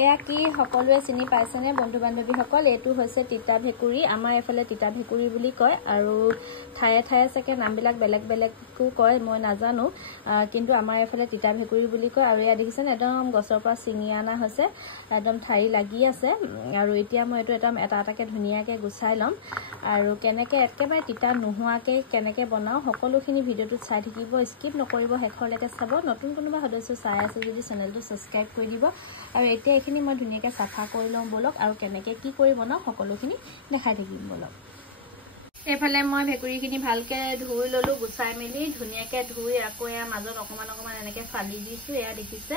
এয়া কি সকলোৱে চিনি পাইছেনে বন্ধু বান্ধৱীসকল? এইটো হৈছে তিতা ভেকুৰী। আমাৰ এফালে তিতা ভেকুৰী বুলি কয় আৰু ঠায়ে ঠায়ে চাগে নামবিলাক বেলেগ বেলেগকো কয়, মই নাজানো, কিন্তু আমাৰ এফালে তিতা ভেকুৰী বুলি কয়। আৰু এয়া দেখিছেনে একদম গছৰ পৰা ছিঙি অনা হৈছে, একদম ঠাৰি লাগি আছে। আৰু এতিয়া মই এইটো এটা এটাকৈ ধুনীয়াকৈ গুচাই ল'ম আৰু কেনেকৈ একেবাৰে তিতা নোহোৱাকৈ কেনেকৈ বনাওঁ সকলোখিনি ভিডিঅ'টোত চাই থাকিব, স্কিপ নকৰিব, শেষলৈকে চাব। নতুন কোনোবা সদস্য চাই আছে যদি চেনেলটো ছাবস্ক্ৰাইব কৰি দিব। আৰু এতিয়া এইখিনি মই ধুনীয়াকৈ চাফা কৰি লওঁ বলক, আৰু কেনেকৈ কি কৰি বনাওঁ সকলোখিনি দেখাই থাকিম বলক। এইফালে মই ভেকুৰীখিনি ভালকৈ ধুই ল'লোঁ, গুচাই মেলি ধুনীয়াকৈ ধুই আকৌ এয়া মাজত অকণমান অকণমান এনেকৈ ফালি দিছোঁ। এয়া দেখিছে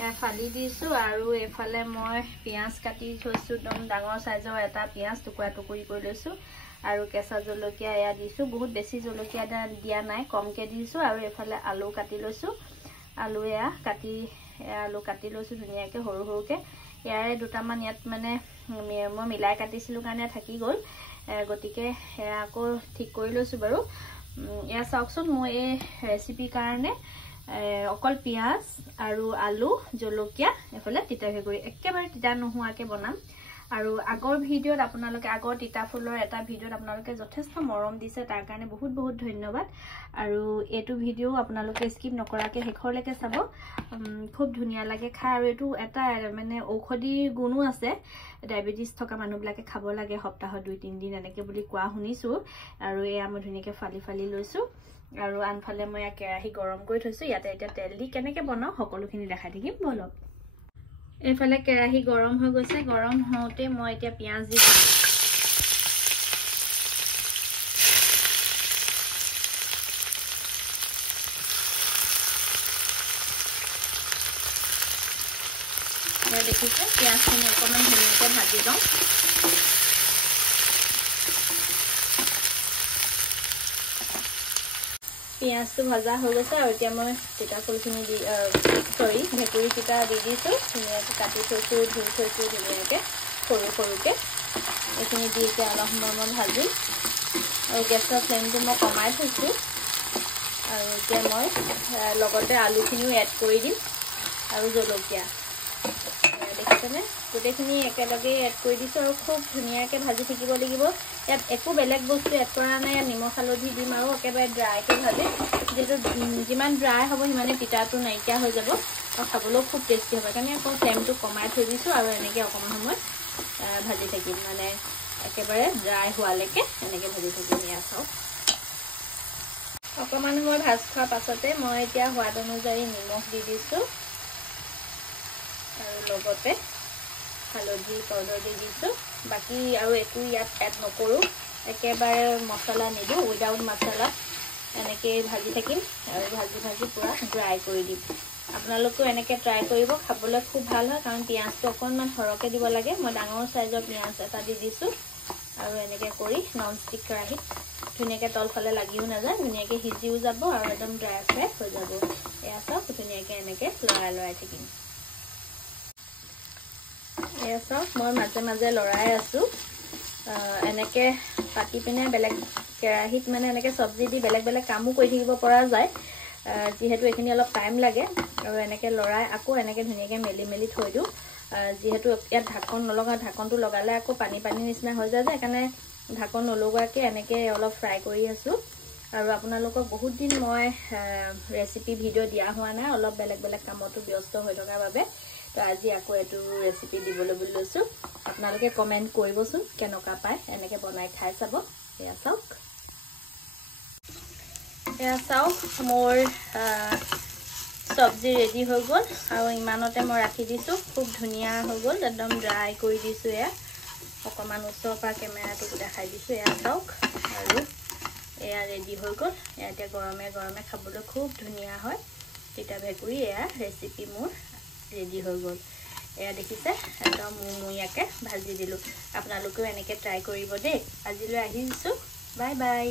এয়া ফালি দিছোঁ। আৰু এইফালে মই পিঁয়াজ কাটি থৈছোঁ, একদম ডাঙৰ চাইজৰ এটা পিঁয়াজ টুকুৰা টুকুৰি কৰি লৈছোঁ। আৰু কেঁচা জলকীয়া এয়া দিছোঁ, বহুত বেছি জলকীয়া দিয়া নাই, কমকৈ দিছোঁ। আৰু এইফালে আলু কাটি লৈছোঁ, আলু এয়া আলু কাটি লৈছোঁ ধুনীয়াকৈ সৰু সৰুকৈ। ইয়াৰে দুটামান ইয়াত মানে মই মিলাই কাটিছিলোঁ কাৰণে থাকি গ'ল, গতিকে এয়া আকৌ ঠিক কৰি লৈছোঁ বাৰু। এয়া চাওকচোন, মই এই ৰেচিপিৰ কাৰণে অকল পিঁয়াজ আৰু আলু, জলকীয়া, এইফালে তিতা ভেকুৰী একেবাৰে তিতা নোহোৱাকৈ বনাম। আৰু আগৰ ভিডিঅ'ত আপোনালোকে আগৰ তিতা ফুলৰ এটা ভিডিঅ'ত আপোনালোকে যথেষ্ট মৰম দিছে, তাৰ কাৰণে বহুত বহুত ধন্যবাদ। আৰু এইটো ভিডিঅ' আপোনালোকে স্কিপ নকৰাকৈ শেষলৈকে চাব, খুব ধুনীয়া লাগে খাই। আৰু এইটো এটা মানে ঔষধি গুণো আছে, ডায়েবেটিছ থকা মানুহবিলাকে খাব লাগে সপ্তাহত 2-3 দিন এনেকৈ বুলি কোৱা শুনিছোঁ। আৰু এয়া মই ধুনীয়াকৈ ফালি ফালি লৈছোঁ। আৰু আনফালে মই কেৰাহী গৰম কৰি থৈছোঁ, ইয়াতে এতিয়া তেল দি কেনেকৈ বনাওঁ সকলোখিনি দেখাই থাকিম বলক। এইফালে কেৰাহী গৰম হৈ গৈছে, গৰম হওঁতে মই এতিয়া পিঁয়াজ দি দিছোঁ। দেখিছে পিঁয়াজখিনি অকণমান ধুনীয়াকৈ ভাজি লওঁ। পিঁয়াজটো ভজা হৈ গৈছে আৰু এতিয়া মই তিতা ফুলখিনি ভেকুৰী তিতা দি দিছোঁ, ধুনীয়াকৈ কাটি থৈছোঁ, ধুই থৈছোঁ ধুনীয়াকৈ সৰু সৰুকৈ। এইখিনি দি এতিয়া অলপ সময় মই ভাজিম। আৰু গেছৰ ফ্লেমটো মই কমাই থৈছোঁ। আৰু এতিয়া মই লগতে আলুখিনিও এড কৰি দিম আৰু জলকীয়া। দেখিছেনে গোটেইখিনি একেলগেই এড কৰি দিছোঁ আৰু খুব ধুনীয়াকৈ ভাজি থাকিব লাগিব। ইয়াত একো বেলেগ বস্তু এড কৰা নাই, নিমখ হালধি দিম আৰু একেবাৰে ড্ৰাইকৈ ভাজিম। যিহেতু যিমান ড্ৰাই হ'ব সিমানে তিতাটো নাইকিয়া হৈ যাব আৰু খাবলৈও খুব টেষ্টি হ'ব। সেইকাৰণে আকৌ ফ্লেমটো কমাই থৈ দিছোঁ আৰু এনেকৈ অকণমান সময় ভাজি থাকিম, মানে একেবাৰে ড্ৰাই হোৱালৈকে এনেকৈ ভাজি থাকিম। এয়া চাওক, অকণমান সময় ভাজ খোৱাৰ পাছতে মই এতিয়া সোৱাদ অনুযায়ী নিমখ দি দিছোঁ আৰু লগতে হালধি পাউডাৰ দি দিছোঁ। বাকী আৰু একো ইয়াত এড নকৰোঁ, একেবাৰে মছলা নিদিওঁ, উইদাউট মছলা এনেকৈ ভাজি থাকিম আৰু ভাজি ভাজি পূৰা ড্ৰাই কৰি দিম। আপোনালোকেও এনেকৈ ট্ৰাই কৰিব, খাবলৈ খুব ভাল হয়, কাৰণ পিঁয়াজটো অকণমান সৰহকৈ দিব লাগে। মই ডাঙৰ চাইজৰ পিঁয়াজ এটা দি দিছোঁ আৰু এনেকৈ কৰি নন ষ্টিক কেৰাহীত ধুনীয়াকৈ তলফালে লাগিও নাযায়, ধুনীয়াকৈ সিজিও যাব আৰু একদম ড্ৰাই ফ্ৰাই হৈ যাব। এয়া চাওক, ধুনীয়াকৈ এনেকৈ লৰাই লৰাই থাকিম। এয়া চাওক, মই মাজে মাজে লৰাই আছোঁ। এনেকৈ পাতি পিনে বেলেগ কেৰাহীত মানে এনেকৈ চব্জি দি বেলেগ বেলেগ কামো কৰি থাকিব পৰা যায়, যিহেতু এইখিনি অলপ টাইম লাগে। আৰু এনেকৈ লৰাই আকৌ এনেকৈ ধুনীয়াকৈ মেলি মেলি থৈ দিওঁ। যিহেতু ইয়াত ঢাকন নলগাওঁ, ঢাকনটো লগালে আকৌ পানী পানী নিচিনা হৈ যায় যে, সেইকাৰণে ঢাকন নলগোৱাকৈ এনেকৈ অলপ ফ্ৰাই কৰি আছোঁ। আৰু আপোনালোকক বহুত দিন মই ৰেচিপি ভিডিঅ' দিয়া হোৱা নাই, অলপ বেলেগ বেলেগ কামতো ব্যস্ত হৈ থকাৰ বাবে। তো আজি আকৌ এইটো ৰেচিপি দিবলৈ বুলি লৈছোঁ। আপোনালোকে কমেণ্ট কৰিবচোন কেনেকুৱা পায়, এনেকৈ বনাই খাই চাব। এয়া চাওক, মোৰ চব্জি ৰেডি হৈ গ'ল আৰু ইমানতে মই ৰাখি দিছোঁ। খুব ধুনীয়া হৈ গ'ল, একদম ড্ৰাই কৰি দিছোঁ। এয়া অকণমান ওচৰৰ পৰা কেমেৰাটোক দেখাই দিছোঁ। এয়া চাওক, আৰু এয়া ৰেডি হৈ গ'ল। এয়া এতিয়া গৰমে গৰমে খাবলৈ খুব ধুনীয়া হয় তিতা ভেকুৰী। এয়া ৰেচিপি মোৰ ৰেডি হৈ গ'ল। এয়া দেখিছে, একদম মুমুয়াকৈ ভাজি দিলোঁ। আপোনালোকেও এনেকৈ ট্ৰাই কৰিব দেই। আজিলৈ আহিছোঁ, বাই বাই।